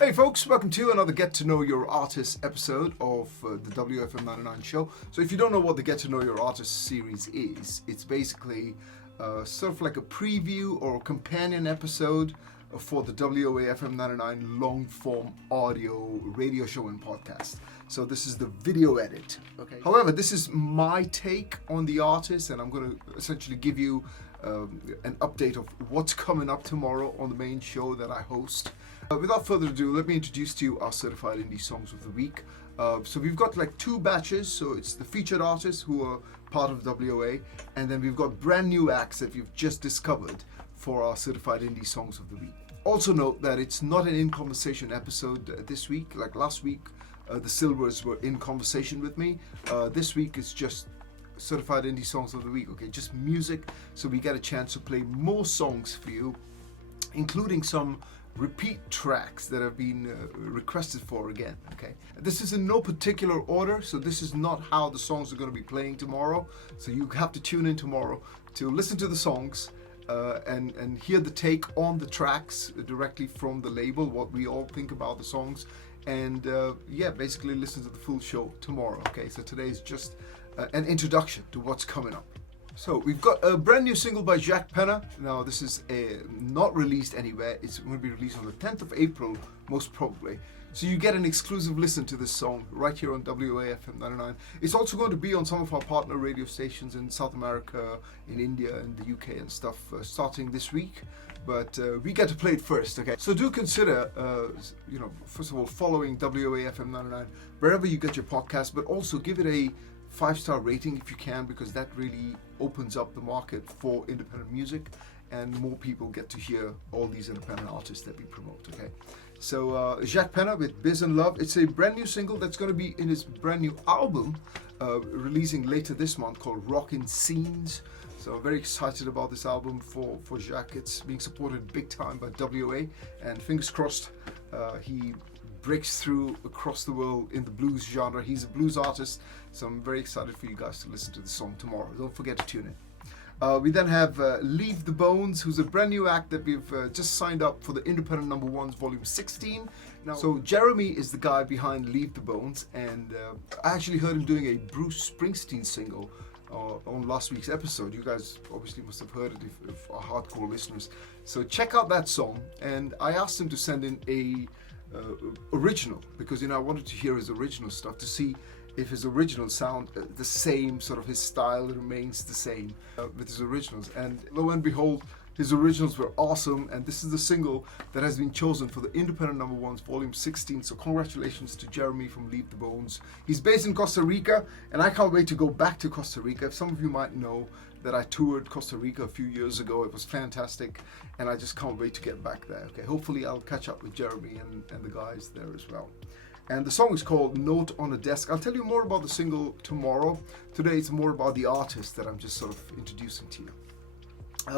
Hey folks, welcome to another Get to Know Your Artist episode of the WOAFM99 show. So if you don't know what the Get to Know Your Artist series is, it's basically sort of like a preview or a companion episode for the WOAFM99 long form audio radio show and podcast. So this is the video edit. Okay. However, this is my take on the artist, and I'm going to essentially give you an update of what's coming up tomorrow on the main show that I host. Without further ado, let me introduce to you our certified indie songs of the week. So we've got like two batches. So it's the featured artists who are part of WOA, and then we've got brand new acts that we've just discovered for our certified indie songs of the week. Also note that it's not an in conversation episode this week. Like last week, the Silvers were in conversation with me. This week is just certified indie songs of the week. Okay, just music. So we get a chance to play more songs for you, including some repeat tracks that have been requested for again. Okay, this is in no particular order, so this is not how the songs are going to be playing tomorrow. So you have to tune in tomorrow to listen to the songs and hear the take on the tracks directly from the label, what we all think about the songs, and basically listen to the full show tomorrow. Okay, so today is just an introduction to what's coming up. So we've got a brand new single by Jacques Penna. Now this is not released anywhere. It's going to be released on the 10th of April, most probably. So you get an exclusive listen to this song right here on WOAFM99. It's also going to be on some of our partner radio stations in South America, in India, and the UK and stuff starting this week. But we get to play it first, okay? So do consider, first of all, following WOAFM99 wherever you get your podcast, but also give it a 5-star rating if you can, because that really opens up the market for independent music and more people get to hear all these independent artists that we promote. Okay, so Jacques Penna with Biz and Love. It's a brand new single that's going to be in his brand new album releasing later this month called Rockin' Scenes. So I'm very excited about this album for Jacques. It's being supported big time by WOA, and fingers crossed he breaks through across the world in the blues genre. He's a blues artist, so I'm very excited for you guys to listen to the song tomorrow. Don't forget to tune in. We then have Leave the Bones, who's a brand new act that we've just signed up for the Independent Number Ones Volume 16. Now, so Jeremy is the guy behind Leave the Bones, and I actually heard him doing a Bruce Springsteen single on last week's episode. You guys obviously must have heard it if are hardcore listeners. So check out that song, and I asked him to send in a original, because I wanted to hear his original stuff to see if his originals sound the same, sort of his style remains the same with his originals. And lo and behold, his originals were awesome, and this is the single that has been chosen for the Independent Number Ones Volume 16. So congratulations to Jeremy from Leave the Bones. He's based in Costa Rica, and I can't wait to go back to Costa Rica. Some of you might know that I toured Costa Rica a few years ago. It was fantastic, and I just can't wait to get back there. Okay, hopefully I'll catch up with Jeremy and the guys there as well. And the song is called Note on a Desk. I'll tell you more about the single tomorrow. Today it's more about the artist that I'm just sort of introducing to you.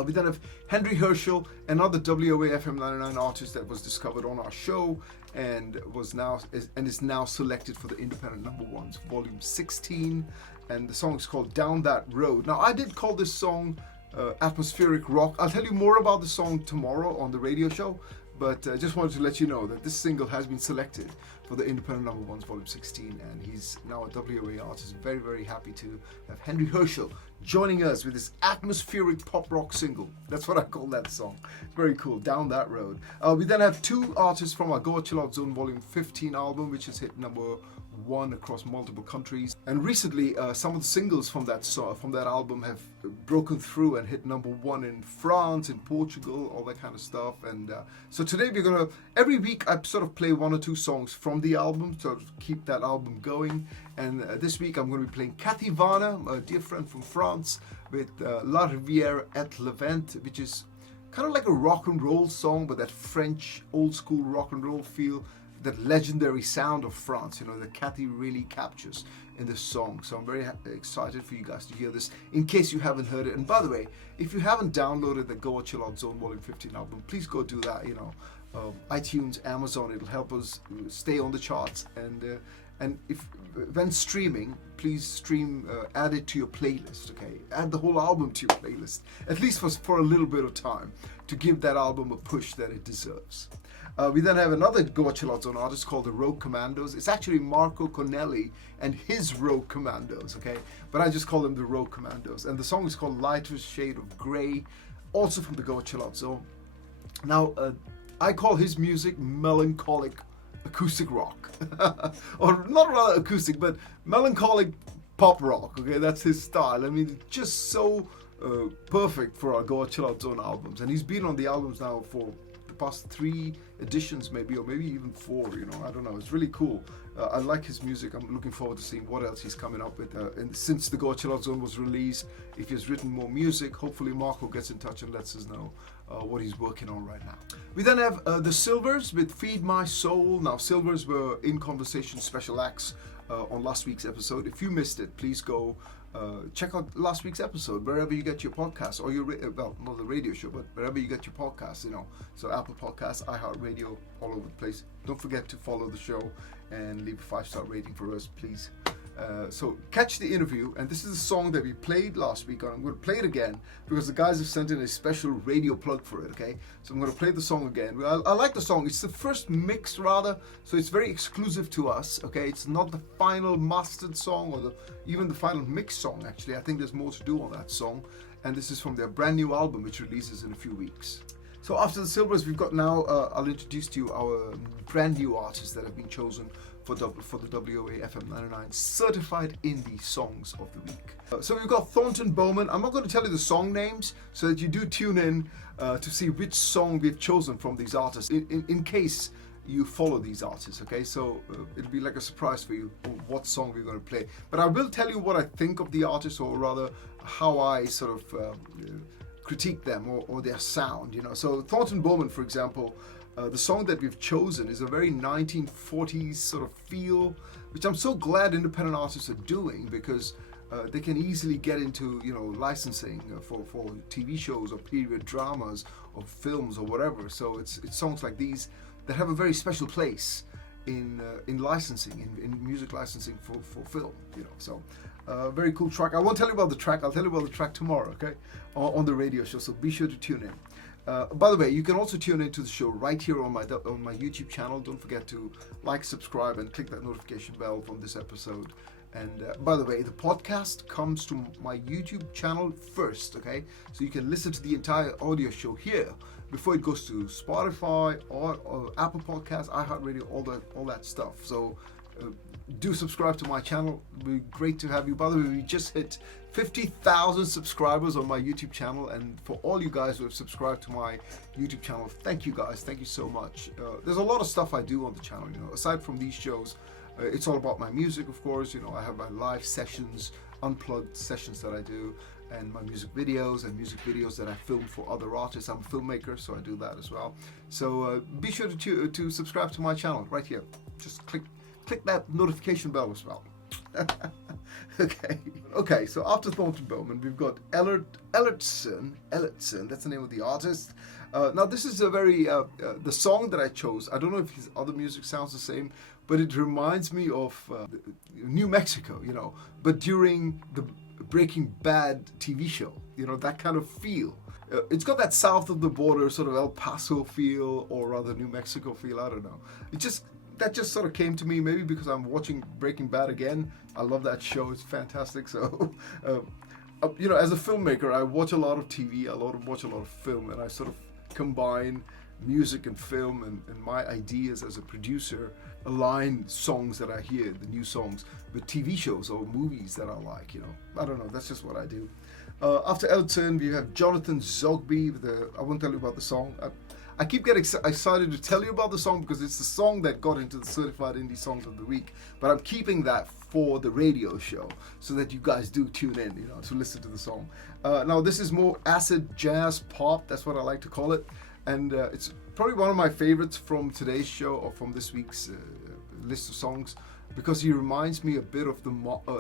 We then have Hershel, another WOAFM99 artist that was discovered on our show and is now selected for the Independent Number Ones Volume 16. And the song is called Down That Road. Now, I did call this song atmospheric rock. I'll tell you more about the song tomorrow on the radio show, but I just wanted to let you know that this single has been selected for the Independent Number Ones Volume 16, and he's now a WOA artist. Very, very happy to have Hershel joining us with this atmospheric pop rock single. That's what I call that song. Very cool, Down That Road. We then have two artists from our Go Chill Out Zone Volume 15 album, which has hit number 1 across multiple countries. And recently, some of the singles from that album have broken through and hit number 1 in France, in Portugal, all that kind of stuff. And so today every week I sort of play 1 or 2 songs from the album to keep that album going. And this week I'm going to be playing Cathy Varner, a dear friend from France, with La Rivière et Levant, which is kind of like a rock and roll song, but that French old school rock and roll feel, that legendary sound of France, that Cathy really captures in this song. So I'm very excited for you guys to hear this, in case you haven't heard it. And by the way, if you haven't downloaded the Go Chill Out Zone Volume 15 album, please go do that. iTunes, Amazon, it'll help us stay on the charts. And if when streaming, please stream, add it to your playlist. Okay, add the whole album to your playlist, at least for a little bit of time, to give that album a push that it deserves. We then have another Goa Chill Out Zone artist called the Rogue Commandos. It's actually Marco Cornelli and his Rogue Commandos, okay? But I just call them the Rogue Commandos. And the song is called Lighter Shade of Grey, also from the Goa Chill Out Zone. Now, I call his music melancholic acoustic rock. Or not rather acoustic, but melancholic pop rock, okay? That's his style. I mean, just so perfect for our Goa Chill Out Zone albums. And he's been on the albums now for the past 3 editions maybe, or maybe even 4, you know, I don't know. It's really cool. I like his music. I'm looking forward to seeing what else he's coming up with. And since the Goa Chill Out Zone was released, if he's written more music, hopefully Marco gets in touch and lets us know what he's working on right now. We then have the Silvers with Feed My Soul. Now, Silvers were in conversation special acts on last week's episode. If you missed it, please go check out last week's episode wherever you get your podcasts, or your well, not the radio show, but wherever you get your podcasts, you know. So Apple Podcasts, iHeartRadio, all over the place. Don't forget to follow the show and leave a 5-star rating for us, please. So catch the interview, and this is a song that we played last week, and I'm going to play it again because the guys have sent in a special radio plug for it, okay? So I'm going to play the song again. I like the song. It's the first mix, rather, so it's very exclusive to us, okay? It's not the final mastered song or even the final mix song, actually. I think there's more to do on that song, and this is from their brand new album, which releases in a few weeks. So after the Silvers, we've got now, I'll introduce to you our brand new artists that have been chosen for the WOAFM99 Certified Indie Songs of the Week. So we've got Thornton Bowman. I'm not going to tell you the song names so that you do tune in to see which song we've chosen from these artists in case you follow these artists, okay? So it'll be like a surprise for you what song we're going to play. But I will tell you what I think of the artist, or rather how I sort of critique them or their sound, you know. So Thornton Bowman, for example, the song that we've chosen is a very 1940s sort of feel, which I'm so glad independent artists are doing, because they can easily get into, you know, licensing for TV shows or period dramas or films or whatever. So it's songs like these that have a very special place in licensing, in music licensing for film, you know. So very cool track. I won't tell you about the track. I'll tell you about the track tomorrow, okay, on the radio show. So be sure to tune in. By the way, you can also tune into the show right here on my YouTube channel. Don't forget to like, subscribe, and click that notification bell from this episode. And by the way, the podcast comes to my YouTube channel first, okay? So you can listen to the entire audio show here before it goes to Spotify or Apple Podcasts, iHeartRadio, all that stuff. So do subscribe to my channel. It'd be great to have you. By the way, we just hit 50,000 subscribers on my YouTube channel, and for all you guys who have subscribed to my YouTube channel, thank you guys. Thank you so much. There's a lot of stuff I do on the channel, you know, aside from these shows. It's all about my music, of course. You know, I have my live sessions, unplugged sessions that I do, and my music videos that I film for other artists. I'm a filmmaker, so I do that as well. So be sure to subscribe to my channel right here. Just click that notification bell as well. Okay, so after Thornton Bowman, we've got Ellertson, that's the name of the artist. Now this is a very, the song that I chose, I don't know if his other music sounds the same, but it reminds me of New Mexico, you know, but during the Breaking Bad TV show, you know, that kind of feel. It's got that south of the border sort of El Paso feel, or rather New Mexico feel, I don't know. That just sort of came to me, maybe because I'm watching Breaking Bad again. I love that show, it's fantastic. So, you know, as a filmmaker, I watch a lot of TV, watch a lot of film, and I sort of combine music and film and my ideas as a producer, align songs that I hear, the new songs, with TV shows or movies that I like, you know. I don't know, that's just what I do. After Elton, we have Jonathan Zogby. I won't tell you about the song. I keep getting excited to tell you about the song because it's the song that got into the Certified Indie Songs of the Week. But I'm keeping that for the radio show so that you guys do tune in, you know, to listen to the song. Now, this is more acid jazz pop. That's what I like to call it. And it's probably one of my favorites from today's show or from this week's list of songs, because he reminds me a bit of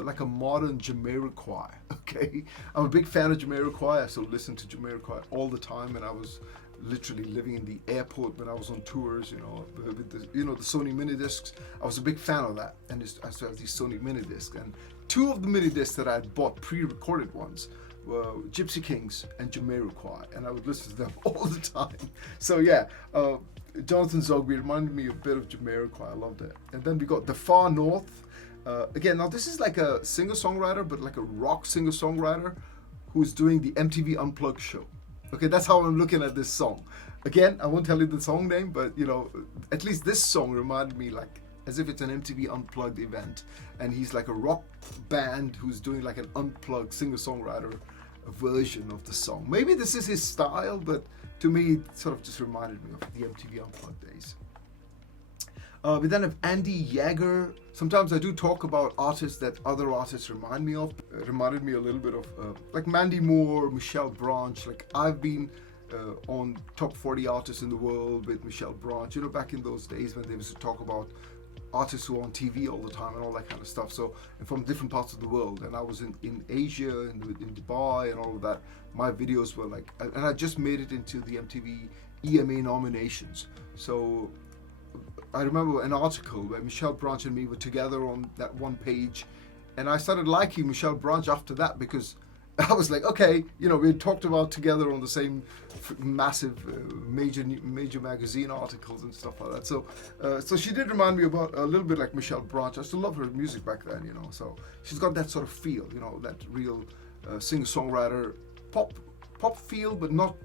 like a modern Jamiroquai, okay? I'm a big fan of Jamiroquai. I still listen to Jamiroquai all the time, and I was literally living in the airport when I was on tours, you know, with the Sony mini discs. I was a big fan of that, and I still have these Sony mini discs. And 2 of the mini discs that I had bought, pre-recorded ones, were Gypsy Kings and Jamiroquai, and I would listen to them all the time. So yeah, Jonathan Zogby reminded me a bit of Jamiroquai. I loved it. And then we got The Far North. Again, now this is like a singer-songwriter, but like a rock singer-songwriter who's doing the MTV Unplugged show. Okay, that's how I'm looking at this song. Again, I won't tell you the song name, but you know, at least this song reminded me like as if it's an MTV Unplugged event, and he's like a rock band who's doing like an unplugged singer-songwriter version of the song. Maybe this is his style, but to me, it sort of just reminded me of the MTV Unplugged days. We then have Andy Yeager. Sometimes I do talk about artists that other artists remind me of. It reminded me a little bit of like Mandy Moore, Michelle Branch. Like I've been on top 40 artists in the world with Michelle Branch. You know, back in those days when they used to talk about artists who are on TV all the time and all that kind of stuff. So, and from different parts of the world. And I was in Asia, in Dubai and all of that. My videos were like, and I just made it into the MTV EMA nominations. So I remember an article where Michelle Branch and me were together on that one page, and I started liking Michelle Branch after that because I was like, okay, you know, we had talked about together on the same massive major magazine articles and stuff like that. So she did remind me about a little bit like Michelle Branch. I still love her music back then, you know. So she's got that sort of feel, you know, that real singer-songwriter pop feel, but not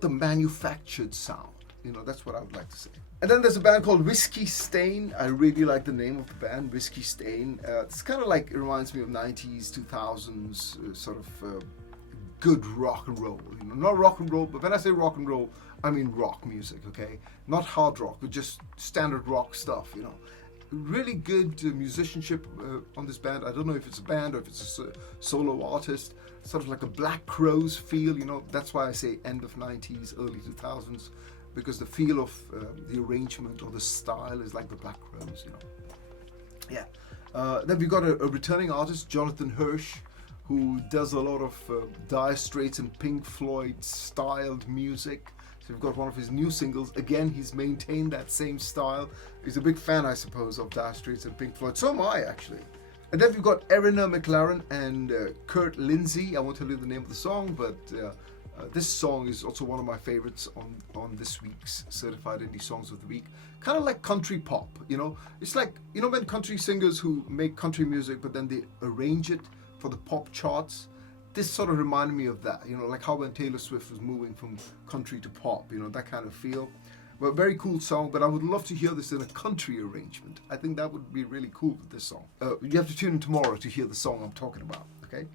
the manufactured sound. You know, that's what I would like to say. And then there's a band called Whiskey Stain. I really like the name of the band, Whiskey Stain. It's kind of like, it reminds me of 90s, 2000s, sort of good rock and roll. You know, not rock and roll, but when I say rock and roll, I mean rock music, okay? Not hard rock, but just standard rock stuff, you know. Really good musicianship on this band. I don't know if it's a band or if it's a solo artist. Sort of like a Black Crowes feel, you know. That's why I say end of 90s, early 2000s. Because the feel of the arrangement or the style is like the Black Crowes, you know. Yeah. Then we've got a returning artist, Jonathan Hershel, who does a lot of Dire Straits and Pink Floyd styled music. So we've got one of his new singles. Again, he's maintained that same style. He's a big fan, I suppose, of Dire Straits and Pink Floyd. So am I, actually. And then we've got Erina McLaren and Kurt Lindsay. I won't tell you the name of the song, but this song is also one of my favorites on this week's Certified Indie Songs of the Week. Kind of like country pop, you know. It's like, you know, when country singers who make country music but then they arrange it for the pop charts. This sort of reminded me of that, you know, like how when Taylor Swift was moving from country to pop, you know, that kind of feel. But very cool song, but I would love to hear this in a country arrangement. I think that would be really cool with this song. You have to tune in tomorrow to hear the song I'm talking about, okay?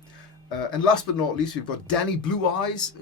And last but not least, we've got Danny Blue Eyes.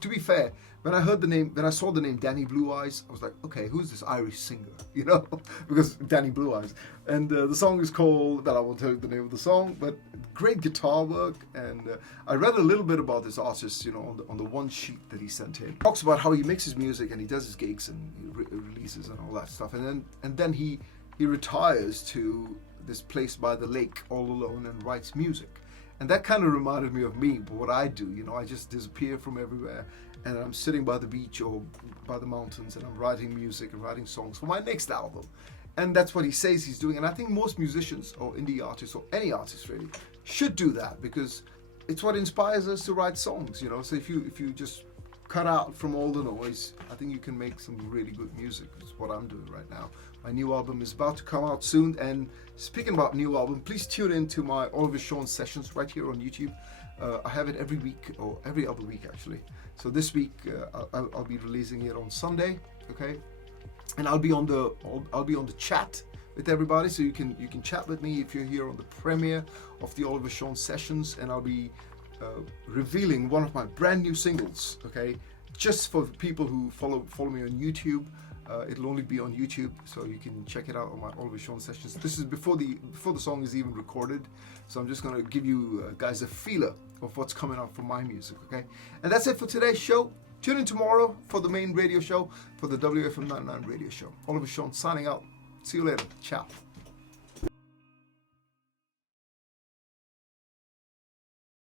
To be fair, when I saw the name Danny Blue Eyes, I was like, okay, who's this Irish singer? You know, because Danny Blue Eyes. And the song is called, well, I won't tell you the name of the song, but great guitar work. And I read a little bit about this artist, you know, on the one sheet that he sent in. He talks about how he mixes music and he does his gigs and he releases and all that stuff. And then he retires to this place by the lake all alone and writes music. And that kind of reminded me of me, but what I do, you know, I just disappear from everywhere and I'm sitting by the beach or by the mountains and I'm writing music and writing songs for my next album. And that's what he says he's doing. And I think most musicians or indie artists or any artist really should do that because it's what inspires us to write songs, you know. So if you just cut out from all the noise, I think you can make some really good music. That's what I'm doing right now. My new album is about to come out soon, and speaking about new album, please tune in to my Oliver Sean sessions right here on YouTube. I have it every week, or every other week actually. So this week I'll be releasing it on Sunday, okay? And I'll be on the chat with everybody, so you can chat with me if you're here on the premiere of the Oliver Sean sessions, and I'll be revealing one of my brand new singles, okay? Just for the people who follow me on YouTube. It'll only be on YouTube, so you can check it out on my Oliver Sean sessions. This is before the song is even recorded, so I'm just gonna give you guys a feeler of what's coming out from my music, okay? And that's it for today's show. Tune in tomorrow for the main radio show, for the WFM99 radio show. Oliver Sean signing out. See you later. Ciao.